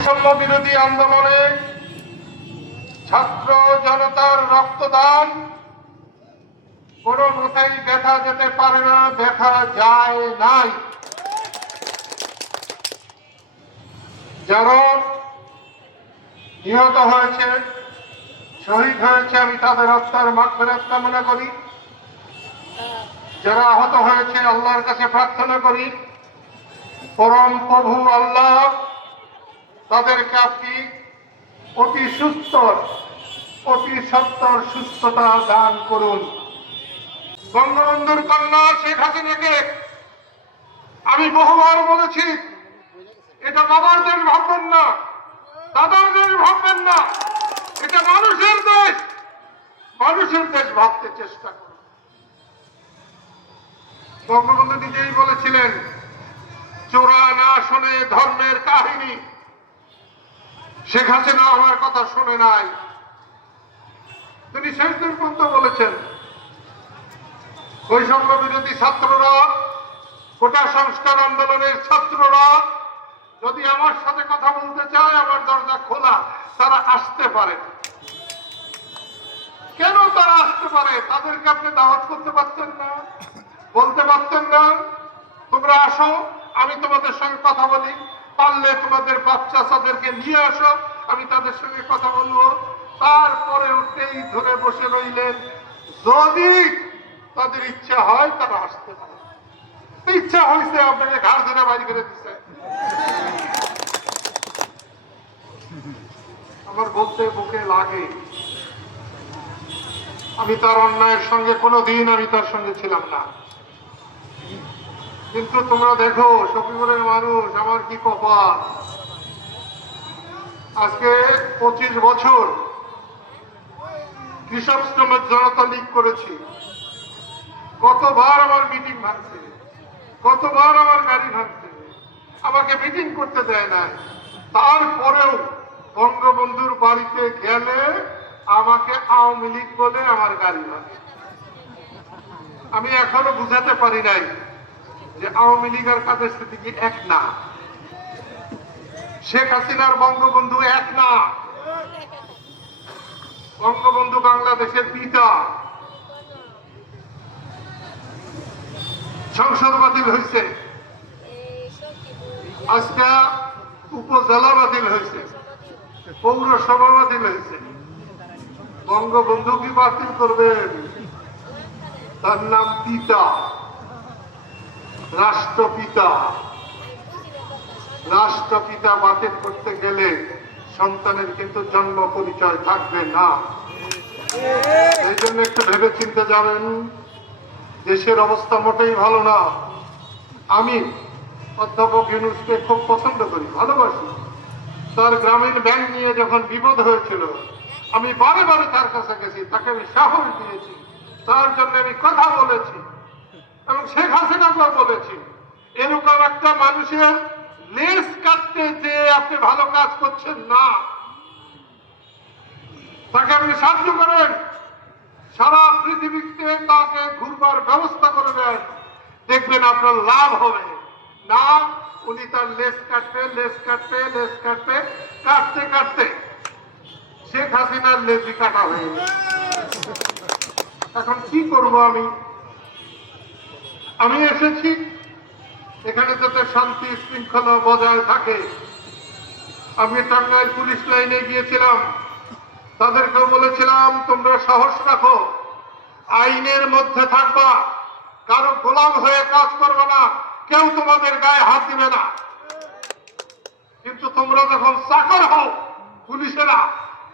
বিরোধী আন্দোলনে ছাত্র জনতার রক্তদান। কোনো মতেই দেখা যেতে পারে না, দেখা যায় নাই। যারা নিহত হয়েছে, শহীদ হয়েছে, আমি তাদের হত্যার মাগফিরাত কামনা করি। যারা আহত হয়েছে, আল্লাহর কাছে প্রার্থনা করি, পরম প্রভু আল্লাহ। তাদেরকে আপনি অতি সুস্থ অতি সত্তর সুস্থতা দান করুন। বঙ্গবন্ধুর কন্যা শেখ হাসিনাকে আমি বহুবার বলেছি, এটা বাবার দেশ ভাববেন না, দাদার দেশ ভাববেন না, এটা মানুষের দেশ। মানুষের দেশ ভাবতে চেষ্টা করুন। বঙ্গবন্ধু নিজেই বলেছিলেন, চোরা না শোনে ধর্মের কাহিনী। শেখ হাসিনা আমার কথা শোনে নাই। তিনি শেষ দিন পর্যন্ত বলেছেন। বৈষম্য বিরোধী ছাত্ররা, কোটা সংস্কার আন্দোলনের ছাত্ররা, যদি আমার সাথে কথা বলতে চায়, আমার দরজা খোলা, তারা আসতে পারে। কেন তারা আসতে পারে? তাদেরকে আপনি দাওয়াত করতে পারতেন না। বলতে পারতেন না। তোমরা আসো, আমি তোমাদের সঙ্গে কথা বলি। পারলে তোমাদের বাচ্চা তাদেরকে নিয়ে আসো, আমি তাদের সঙ্গে কথা বলব। তারপরে উঠেই ধরে বসে রইলেন। যদি তাদের ইচ্ছা হয়, তারা আসতে পারে। ইচ্ছা হয়েছে আপনাকে ঘাড় ধরে বাড়ি করে দিচ্ছে আমার বলতে বুকে লাগে। আমি তার অন্যায়ের সঙ্গে কোনোদিন আমি তার সঙ্গে ছিলাম না। কিন্তু তোমরা দেখো সফিপুরের মানুষ, আমার কি কপাল? আজকে পঁচিশ বছর কৃষক শ্রমের জনতা লীগ করেছি। কতবার আমার মিটিং ভাঙছে, কতবার আমার গাড়ি ভাঙছে, আমাকে মিটিং করতে দেয় না তারপরেও বঙ্গবন্ধুর বাড়িতে গেলে আমাকে আওয়ামী লীগ বলে আমার গাড়ি ভাঙে। আমি এখনও বুঝাতে পারি নাই যে আওয়ামী লীগ আর কাদের স্থিতি কি এক না? শেখ হাসিনার বঙ্গবন্ধু এক না? বঙ্গবন্ধু বাংলাদেশের পিতা? সংসদ বাতিল হয়েছে আজকে উপজেলা বাতিল হয়েছে পৌরসভা বাতিল হয়েছে বঙ্গবন্ধু কি বাতিল করবেন? তার নাম পিতা। রাষ্ট্রপিতা। রাষ্ট্রপিতা বাতিল করতে গেলে সন্তানের কিন্তু জন্ম পরিচয় থাকবে না। এই জন্য একটু ভেবে চিনতে যাবেন, দেশের অবস্থা মোটেই ভালো না। আমি অধ্যাপক ইউনুসকে খুব পছন্দ করি, ভালোবাসি। তার গ্রামীণ ব্যাংক নিয়ে যখন বিপদ হয়েছিল, আমি বারে বারে তার কাছে গেছি, তাকে আমি সাহস দিয়েছি। তার জন্য আমি কথা বলেছি। এবং শেখ হাসিনা হাসিনাকেও বলেছি, এরকম একটা মানুষের লেস কাটতে যে আপনি ভালো কাজ করছেন না। তাকে আপনি সাহায্য করেন। সারা পৃথিবীতে তাকে ঘুরবার ব্যবস্থা করে দেন। দেখবেন আপনার লাভ হবে। না, উনি তার লেস কাটতে লেস কাটতে লেস কাটতে কাটতে কাটতে। শেখ হাসিনার লেজি কাটা হয়ে এখন কি করব আমি? আমি এসেছি। এখানে যাতে শান্তি শৃঙ্খলা বজায় থাকে। আমি টাঙ্গাইল পুলিশ লাইনে গিয়েছিলাম। তাদেরকে বলেছিলাম, তোমরা সাহস রাখো। আইনের মধ্যে থাকবা। কারও গোলাম হয়ে কাজ করবে না। কেউ তোমাদের গায়ে হাত দিবে না। কিন্তু তোমরা যখন চাকর হও পুলিশেরা,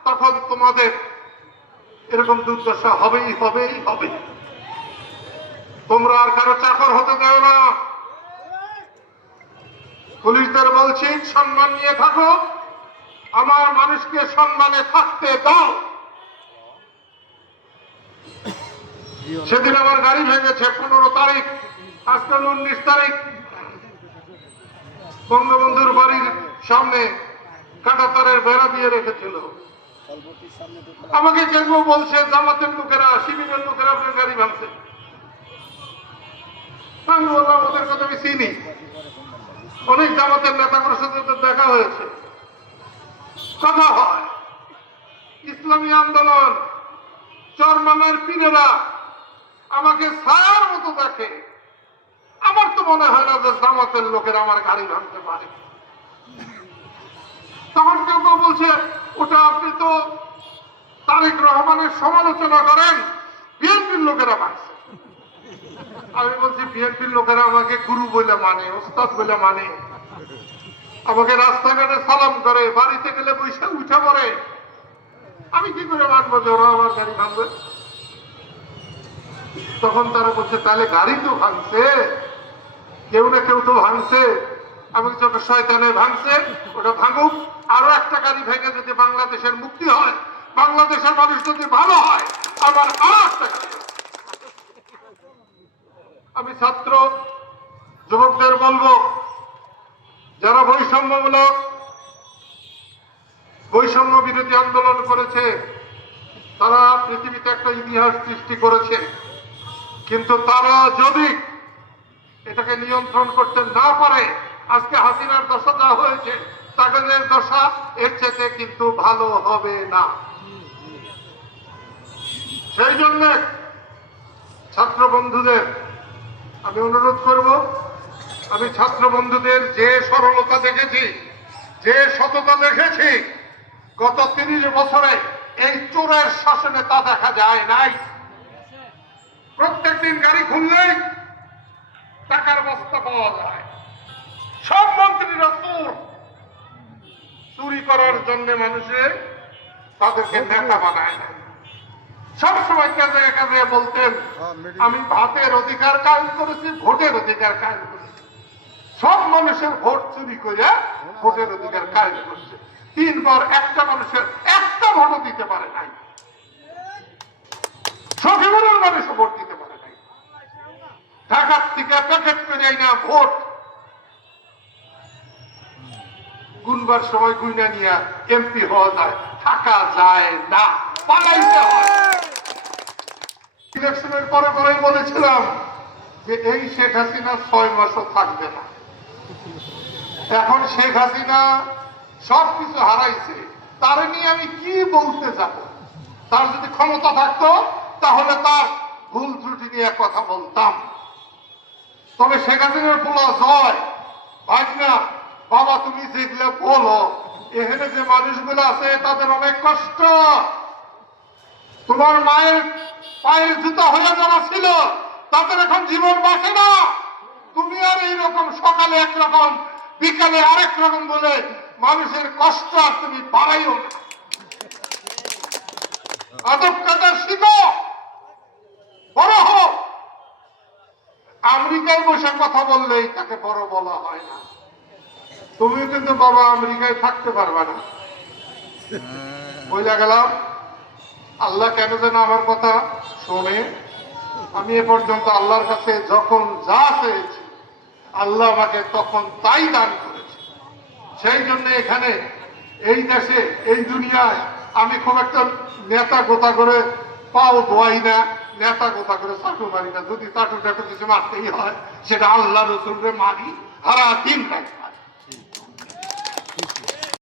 তখন তোমাদের এরকম দুর্দশা হবেই হবেই হবে তোমরা আর কারও চাকর হতে দেও না। পুলিশদের বলছি, সম্মান নিয়ে থাকো। আমার মানুষকে সম্মানে থাকতে দাও। সেদিন আমার গাড়ি ভেঙেছে, পনেরো তারিখ। আজকে উনিশ তারিখ? বঙ্গবন্ধুর বাড়ির সামনে কাটাতারের বেড়া দিয়ে রেখেছিল। আমাকে কেউ বলছে, জামাতের লোকেরা, শিবিরের লোকেরা আপনার গাড়ি ভাঙছে। আমি বললাম চিনি। অনেক জামাতের নেতাগুলোর সাথে দেখা হয়েছে। কথা হয়, ইসলামী আন্দোলন চরমানের পীরেরা আমাকে ছায়ার মতো দেখে। আমার তো মনে হয় না যে জামাতের লোকের আমার গাড়ি ভাঙতে পারে। তখন কেউ কেউ বলছে, ওটা আপনি তো তারেক রহমানের সমালোচনা করেন, বিএনপির লোকেরা ভাঙছে। আমি বলছি, বিএনপির লোকেরা আমাকে গুরু বলে মানে ওস্তাদ বলে মানে। আমাকে রাস্তাঘাটে সালাম করে, বাড়িতে গেলে বৈশাখ উঠে পড়ে। আমি কি করে মানবো যে ওরা আমার গাড়ি ভাঙবে? তখন তারা বলছে, তাহলে গাড়ি তো ভাঙছে। কেউ না কেউ তো ভাঙছে। আমি কিছু একটা শয়তানে ভাঙছে, ওটা ভাঙুক। আরও একটা গাড়ি ভেঙে যদি বাংলাদেশের মুক্তি হয়, বাংলাদেশের মানুষ যদি ভালো হয় আবার আরও একটা গাড়ি। আমি ছাত্র, যুবকদের বলব, যারা বৈষম্যমূলক বৈষম্য বিরোধী আন্দোলন করেছে, তারা পৃথিবীতে একটা ইতিহাস সৃষ্টি করেছে। কিন্তু তারা যদি এটাকে নিয়ন্ত্রণ করতে না পারে, আজকে হাসিনার দশা যা হয়েছে তাদের দশা এর চেয়ে কিন্তু ভালো হবে না। সেই জন্য ছাত্র বন্ধুদের আমি অনুরোধ করব, আমি ছাত্র বন্ধুদের যে সরলতা দেখেছি, যে সততা দেখেছি, গত তিরিশ বছরে এই চোরের শাসনে তা দেখা যায় নাই। প্রত্যেক দিন গাড়ি খুললেই টাকার বস্তা পাওয়া যায়। সব মন্ত্রীরা চোর। চুরি করার জন্য মানুষের তাদেরকে নেতা বানায় না সবসময় কাজে কাজে বলতেন, আমি ভাতের অধিকার কায়েম করেছি, ভোটের অধিকার কায়েম করেছি। সব মানুষের ভোট চুরি করে ভোটের অধিকার কায়েম করছে। তিনবার একটা মানুষের একটা ভোটও দিতে পারে নাই। সখীমনের মানুষও ভোট দিতে পারে নাই। ঢাকার থেকে প্যাকেট করে না ভোট। গুনবার সময় গুইনা নিয়ে এমপি হওয়া যায়, থাকা যায় না, পালাইতে হয়। ইলেকশনের পরে পরেই বলেছিলাম যে এই শেখ হাসিনা ছয় মাসও থাকবে না। এখন শেখ হাসিনা সব কিছু হারাইছে, তার নিয়ে আমি কি বলতে যাব? তার যদি ক্ষমতা থাকতো, তাহলে তার ভুল ত্রুটি নিয়ে কথা বলতাম। তবে শেখ হাসিনার বলা জয় ভাগনা বাবা তুমি যেগুলো বলো, এখানে যে মানুষগুলো আছে, তাদের অনেক কষ্ট। তোমার মায়ের পায়ের জুতা হয়ে যাওয়া ছিল তাদের এখন জীবন বাঁচে না। তুমি আর এইরকম সকালে একরকম বিকালে আরেক রকম বলে মানুষের কষ্ট আর তুমি বাড়াইও না। আদব কাজা শিখো বড় হোক আমেরিকায় বসে কথা বললেই তাকে বড় বলা হয় না। তুমি কিন্তু বাবা আমেরিকায় থাকতে পারবে না। বইলা গেলাম? আল্লাহ কেন যেন আমার কথা শোনে? আমি এ পর্যন্ত আল্লাহর কাছে যখন যা চেয়েছি, আল্লাহ আমাকে তখন তাই দান করেছে। সেই জন্য এখানে এই দেশে, এই দুনিয়ায় আমি খুব একটা নেতা গোতা করে পাও ধোয়াই না, নেতা গোতা করে চাটু মারি না। যদি চাটু টাটু কিছু মারতেই হয়, সেটা আল্লাহ রসুলরে মারি হারা দিন থাকবে